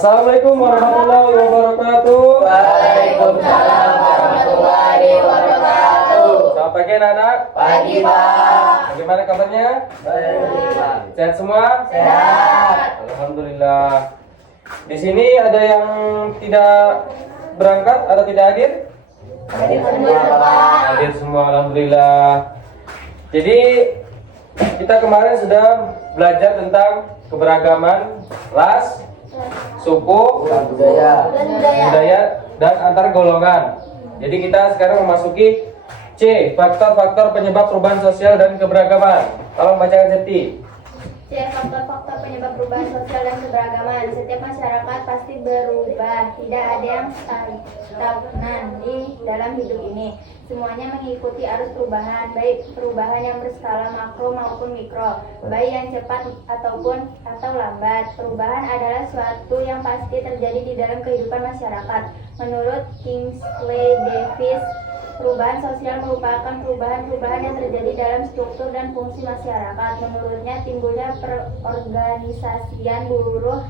Assalamualaikum warahmatullahi wabarakatuh. Waalaikumsalam warahmatullahi wabarakatuh. Selamat pagi anak-anak. Pagi Pak. Bagaimana kabarnya? Baik Pak. Sehat semua? Sehat. Alhamdulillah. Di sini ada yang tidak berangkat atau tidak hadir? Hadir semua Pak. Hadir semua, alhamdulillah. Jadi kita kemarin sudah belajar tentang keberagaman ras, suku, budaya, dan antar golongan. Jadi kita sekarang memasuki C, faktor-faktor penyebab perubahan sosial dan keberagaman. Tolong bacakan Septi. C. Faktor-faktor penyebab perubahan sosial dan keberagaman. Setiap masyarakat pasti berubah. Tidak ada yang stagnan di dalam hidup ini. Semuanya mengikuti arus perubahan, baik perubahan yang berskala makro maupun mikro, baik yang cepat atau lambat. Perubahan adalah suatu yang pasti terjadi di dalam kehidupan masyarakat. Menurut Kingsley Davis, perubahan sosial merupakan perubahan-perubahan yang terjadi dalam struktur dan fungsi masyarakat. Menurutnya, timbulnya perorganisasian buruh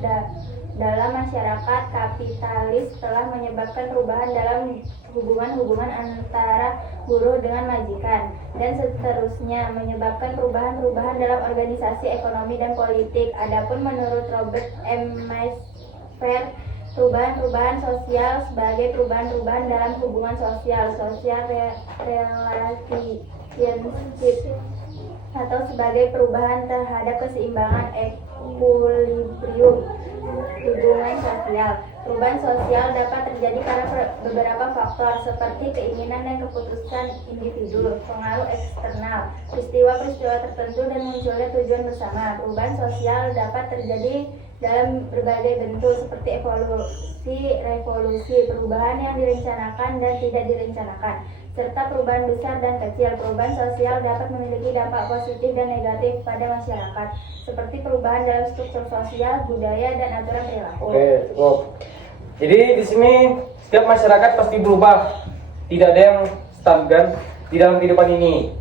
dalam masyarakat kapitalis telah menyebabkan perubahan dalam hubungan-hubungan antara buruh dengan majikan, dan seterusnya menyebabkan perubahan-perubahan dalam organisasi ekonomi dan politik. Adapun menurut Robert M. Maysfer, perubahan-perubahan sosial sebagai perubahan-perubahan dalam hubungan sosial relationship, atau sebagai perubahan terhadap keseimbangan equilibrium hubungan sosial. Perubahan sosial dapat terjadi karena beberapa faktor seperti keinginan dan keputusan individu, pengaruh eksternal, peristiwa-peristiwa tertentu, dan munculnya tujuan bersama. Perubahan sosial dapat terjadi dalam berbagai bentuk seperti evolusi, revolusi, perubahan yang direncanakan dan tidak direncanakan, serta perubahan besar dan kecil. Perubahan sosial dapat memiliki dampak positif dan negatif pada masyarakat, seperti perubahan dalam struktur sosial, budaya, dan aturan perilaku. Oke, cukup. Jadi di sini setiap masyarakat pasti berubah. Tidak ada yang stagnan di dalam kehidupan ini.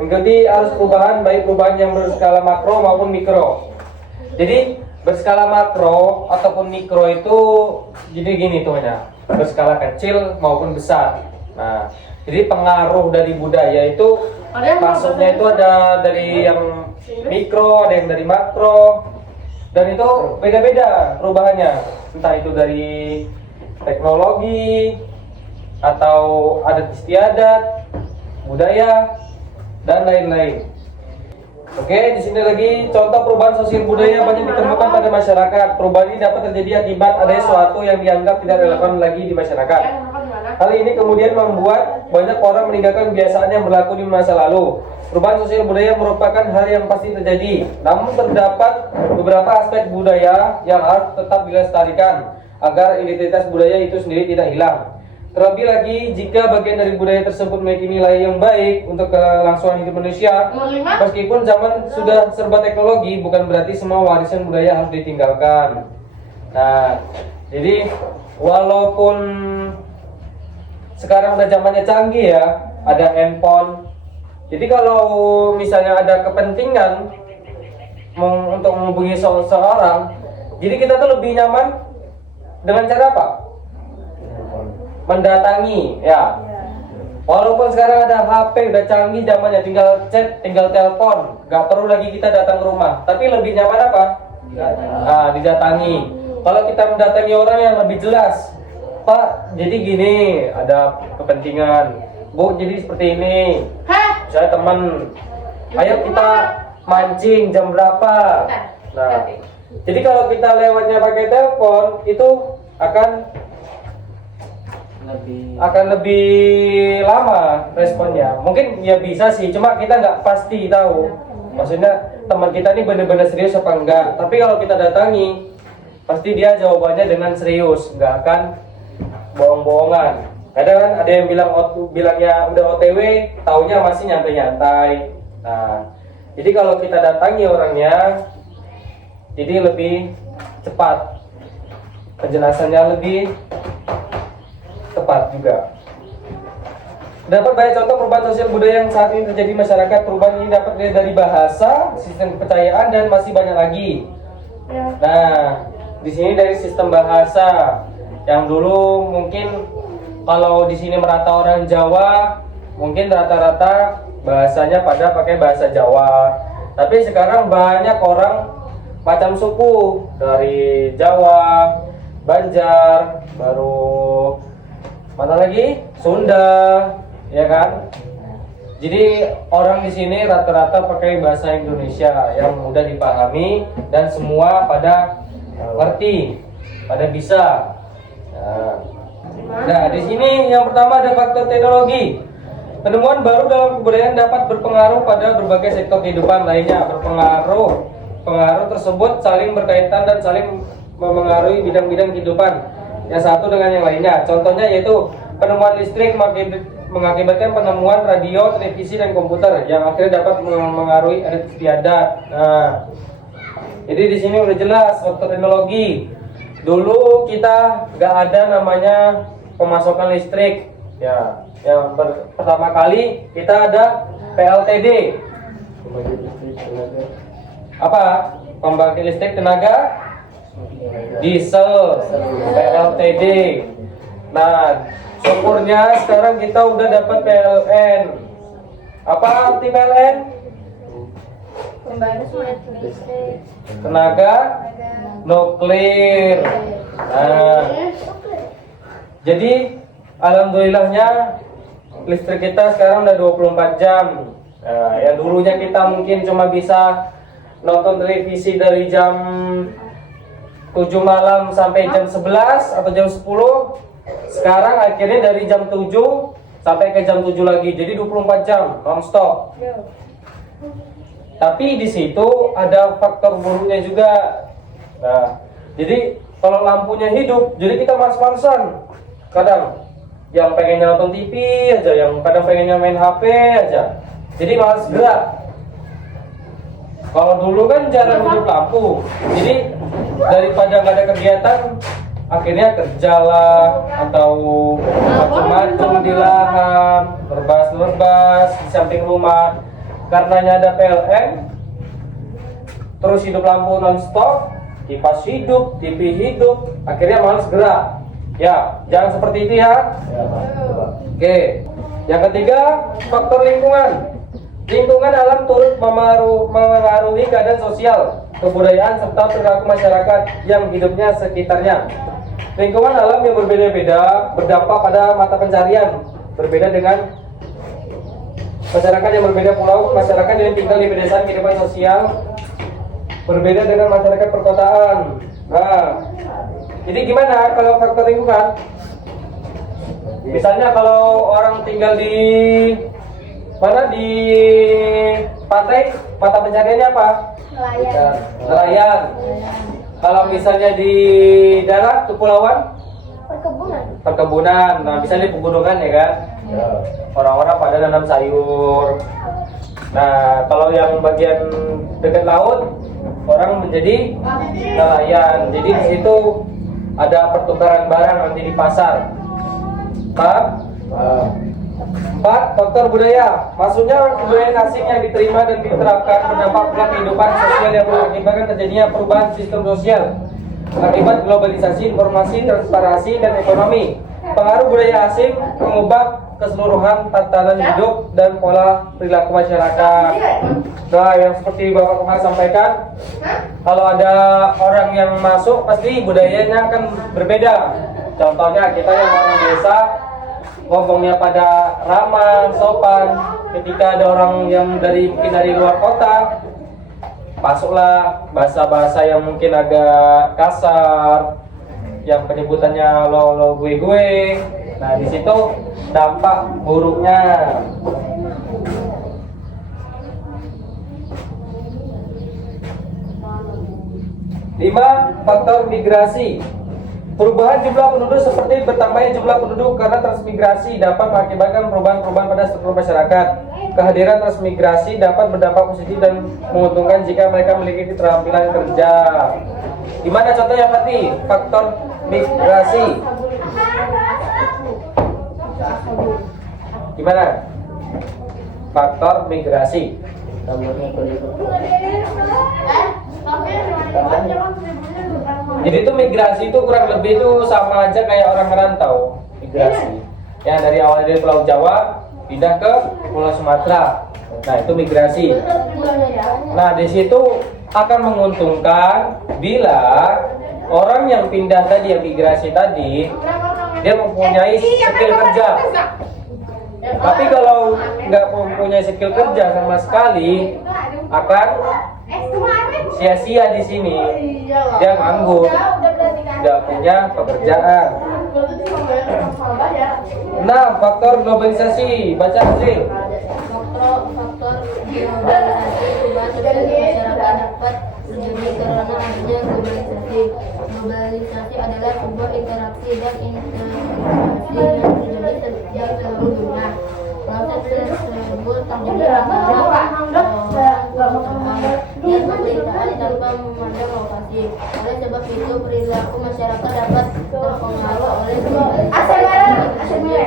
Mengikuti arus perubahan, baik perubahan yang berskala makro maupun mikro. Jadi berskala makro ataupun mikro itu jadi gini tuh ya, berskala kecil maupun besar. Nah, jadi pengaruh dari budaya itu maksudnya itu ada dari yang mikro, ada yang dari makro, dan itu beda-beda perubahannya. Entah itu dari teknologi atau adat istiadat, budaya, dan lain-lain. Oke, di sini lagi contoh perubahan sosial budaya banyak ditemukan pada masyarakat. Perubahan ini dapat terjadi akibat adanya sesuatu yang dianggap tidak relevan lagi di masyarakat. Hal ini kemudian membuat banyak orang meninggalkan kebiasaan yang berlaku di masa lalu. Perubahan sosial budaya merupakan hal yang pasti terjadi. Namun terdapat beberapa aspek budaya yang harus tetap dilestarikan agar identitas budaya itu sendiri tidak hilang. Terlebih lagi jika bagian dari budaya tersebut memiliki nilai yang baik untuk kelangsungan hidup manusia. Meskipun zaman sudah serba teknologi, bukan berarti semua warisan budaya harus ditinggalkan. Nah, jadi walaupun sekarang udah zamannya canggih ya, ada handphone. Jadi kalau misalnya ada kepentingan untuk menghubungi seseorang, jadi kita tuh lebih nyaman dengan cara apa? Mendatangi, ya. Walaupun sekarang ada HP udah canggih zamannya, tinggal chat, tinggal telepon, nggak perlu lagi kita datang ke rumah. Tapi lebih nyaman apa? Nah, didatangi. Kalau kita mendatangi orang yang lebih jelas, Pak, jadi gini, ada kepentingan. Bu, jadi seperti ini. Saya teman. Ayo kita mancing jam berapa? Nah, jadi kalau kita lewatnya pakai telepon itu akan lebih lama responnya. Mungkin ya bisa sih, cuma kita nggak pasti tahu. Maksudnya teman kita ini benar-benar serius apa enggak. Tapi kalau kita datangi, pasti dia jawabannya dengan serius, nggak akan bohong-bohongan. Kadang kan ada yang bilangnya udah OTW, taunya masih nyantai-nyantai. Nah, jadi kalau kita datangi orangnya, jadi lebih cepat, penjelasannya lebih tepat juga. Dapat banyak contoh perubahan sosial budaya yang saat ini terjadi di masyarakat. Perubahan ini dapat dilihat dari bahasa, sistem kepercayaan, dan masih banyak lagi. Nah, di sini dari sistem bahasa. Yang dulu mungkin kalau di sini merata orang Jawa, mungkin rata-rata bahasanya pada pakai bahasa Jawa. Tapi sekarang banyak orang macam suku dari Jawa, Banjar, baru mana lagi? Sunda, ya kan? Jadi orang di sini rata-rata pakai bahasa Indonesia yang mudah dipahami dan semua pada ngerti, pada bisa. Nah, di sini yang pertama ada faktor teknologi. Penemuan baru dalam kebudayaan dapat berpengaruh pada berbagai sektor kehidupan lainnya. Pengaruh tersebut saling berkaitan dan saling memengaruhi bidang-bidang kehidupan yang satu dengan yang lainnya. Contohnya yaitu penemuan listrik mengakibatkan penemuan radio, televisi, dan komputer yang akhirnya dapat mengaruhi adat istiadat. Nah, jadi di sini udah jelas faktor teknologi. Dulu kita nggak ada namanya pemasokan listrik, ya. Yang pertama kali kita ada PLTD. Apa? Pembangkit listrik tenaga diesel, PLTD. Nah, syukurnya sekarang kita udah dapat PLN. Apa arti PLN? Pembangkit listrik Tenaga nuklir. Nah, jadi alhamdulillahnya listrik kita sekarang udah 24 jam. Nah, yang dulunya kita mungkin cuma bisa nonton televisi dari jam 7 malam sampai jam 11 atau jam 10. Sekarang akhirnya dari jam 7 sampai ke jam 7 lagi. Jadi 24 jam non-stop. Tapi di situ ada faktor buruknya juga. Nah, jadi kalau lampunya hidup, jadi kita males-malesan. Kadang yang pengennya nonton TV aja, yang kadang pengennya main HP aja. Jadi malas gerak. Kalau dulu kan jarang hidup lampu. Jadi daripada nggak ada kegiatan, akhirnya kerjalah atau macam-macam di lahan, lerbas-lerbas di samping rumah. Karenanya ada PLN, terus hidup lampu non-stop, kipas hidup, TV hidup, akhirnya malas gerak. Ya, jangan seperti itu ya. Oke. Yang ketiga, faktor lingkungan. Lingkungan alam turut memengaruhi keadaan sosial, kebudayaan, serta perilaku masyarakat yang hidupnya sekitarnya. Lingkungan alam yang berbeda-beda berdampak pada mata pencarian, berbeda dengan masyarakat yang berbeda pulau. Masyarakat yang tinggal di pedesaan kehidupan sosial berbeda dengan masyarakat perkotaan. Nah, jadi gimana kalau faktor lingkungan? Misalnya kalau orang tinggal di mana, di pantai, mata pencariannya apa? nelayan. Nelayan. Kalau misalnya di darat, kepulauan, perkebunan. Nah, misalnya di pegunungan ya kan, orang-orang pada nanam sayur. Nah, kalau yang bagian dekat laut, orang menjadi nelayan. Jadi di situ ada pertukaran barang nanti di pasar. Empat, faktor budaya. Maksudnya kebudayaan asing yang diterima dan diterapkan berdampak pada kehidupan sosial yang mengakibatkan terjadinya perubahan sistem sosial akibat globalisasi, informasi, transparansi, dan ekonomi. Pengaruh budaya asing mengubah keseluruhan tatanan hidup dan pola perilaku masyarakat. Nah, yang seperti Bapak kemarin sampaikan, kalau ada orang yang masuk pasti budayanya akan berbeda. Contohnya kita yang orang desa ngomongnya pada ramah, sopan. Ketika ada orang yang mungkin dari luar kota, masuklah bahasa-bahasa yang mungkin agak kasar, yang penyebutannya lo gue. Nah, di situ dampak buruknya. Lima, faktor migrasi. Perubahan jumlah penduduk seperti bertambahnya jumlah penduduk karena transmigrasi dapat mengakibatkan perubahan-perubahan pada struktur masyarakat. Kehadiran transmigrasi dapat berdampak positif dan menguntungkan jika mereka memiliki keterampilan kerja. Gimana contohnya Fatih? Faktor migrasi. Gimana? Faktor migrasi. Jadi itu migrasi itu kurang lebih itu sama aja kayak orang merantau. Migrasi. Yang dari awal dari Pulau Jawa pindah ke Pulau Sumatera. Nah, itu migrasi. Nah, di situ akan menguntungkan bila orang yang pindah tadi, yang migrasi tadi, dia mempunyai skill kerja. Tapi kalau nggak mempunyai skill kerja sama sekali, akan sia-sia di sini. Dia nganggur, nggak punya pekerjaan. Nah, faktor globalisasi, baca Azril. Faktor globalisasi perubahan sosial masyarakat dapat terjadi karena adanya globalisasi. Globalisasi adalah sebuah interaksi dan integrasi yang terjadi sejak seluruh dunia. Proses tersebut terjadi antara orang dan pemerintahan tanpa memandang lokasi. Oleh sebab itu perilaku masyarakat dapat terpengaruh oleh perubahan tersebut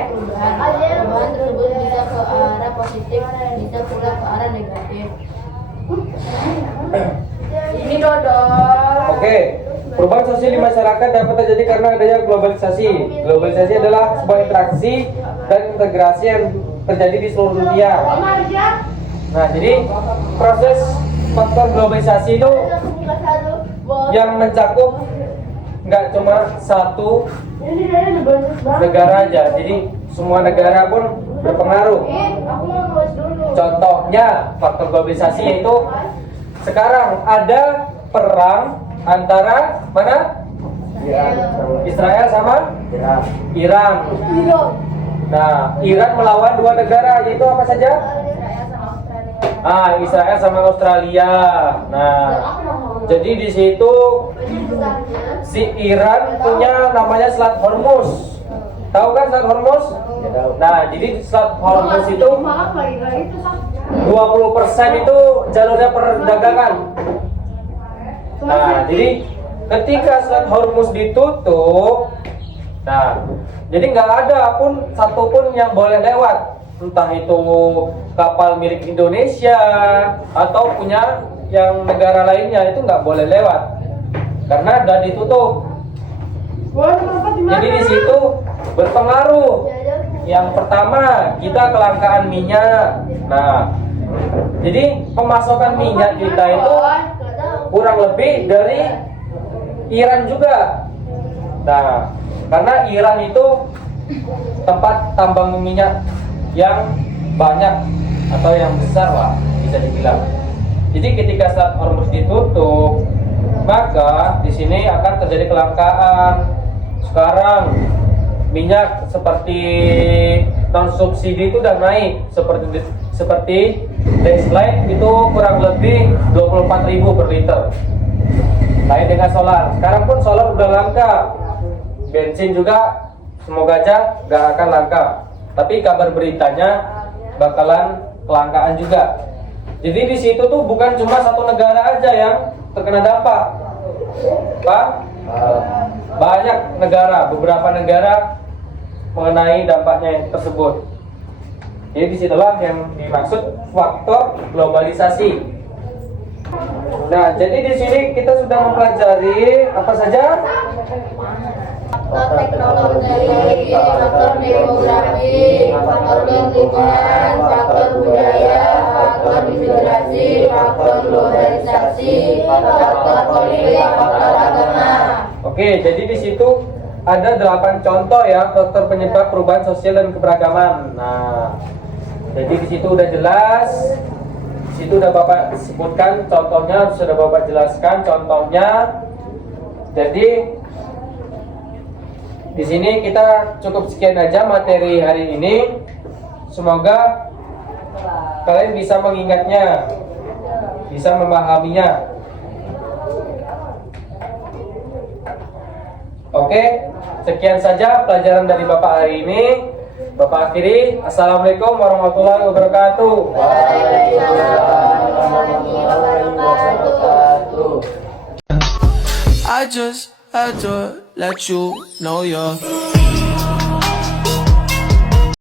bisa ke arah positif, bisa pula ke arah negatif. Ini dodol. Oke, perubahan sosial di masyarakat dapat terjadi karena adanya globalisasi. Globalisasi adalah sebuah interaksi dan integrasi yang terjadi di seluruh dunia. Nah, jadi proses faktor globalisasi itu yang mencakup nggak cuma satu negara aja, jadi semua negara pun berpengaruh. Contohnya faktor globalisasi yaitu sekarang ada perang antara mana? Israel sama Iran. Nah, Iran melawan dua negara yaitu apa saja? Israel sama Australia. Nah, jadi di situ si Iran punya namanya Selat Hormuz. Tahu kan Selat Hormuz? Nah, jadi Selat Hormuz itu 20% itu jalurnya perdagangan. Nah, jadi ketika Selat Hormuz ditutup, nah, jadi nggak ada pun satupun yang boleh lewat, entah itu kapal milik Indonesia atau punya yang negara lainnya, itu nggak boleh lewat karena udah ditutup. Jadi di situ berpengaruh. Yang pertama, kita kelangkaan minyak. Nah, jadi pemasokan minyak kita itu kurang lebih dari Iran juga. Nah, karena Iran itu tempat tambang minyak yang banyak atau yang besar lah bisa dibilang. Jadi ketika Selat Hormuz ditutup, maka di sini akan terjadi kelangkaan. Sekarang minyak seperti non subsidi itu udah naik, seperti Dexlite itu kurang lebih 24.000 per liter. Lain dengan solar. Sekarang pun solar udah langka. Bensin juga semoga aja gak akan langka. Tapi kabar beritanya bakalan kelangkaan juga. Jadi di situ tuh bukan cuma satu negara aja yang terkena dampak, Pak. Banyak negara, beberapa negara mengenai dampaknya tersebut. Jadi disitulah yang dimaksud faktor globalisasi. Nah, jadi di sini kita sudah mempelajari apa saja? Faktor teknologi, faktor demografi, faktor lingkungan, faktor budaya, faktor imigrasi, faktor globalisasi, faktor politik, faktor agama. Oke, jadi di situ ada 8 contoh ya faktor penyebab perubahan sosial dan keberagaman. Nah, jadi di situ udah jelas. Di situ udah Bapak sebutkan contohnya, sudah Bapak jelaskan contohnya. Jadi di sini kita cukup sekian aja materi hari ini. Semoga kalian bisa mengingatnya, bisa memahaminya. Oke, sekian saja pelajaran dari Bapak hari ini. Bapak akhiri. Assalamualaikum warahmatullahi wabarakatuh. I just had to let you know you're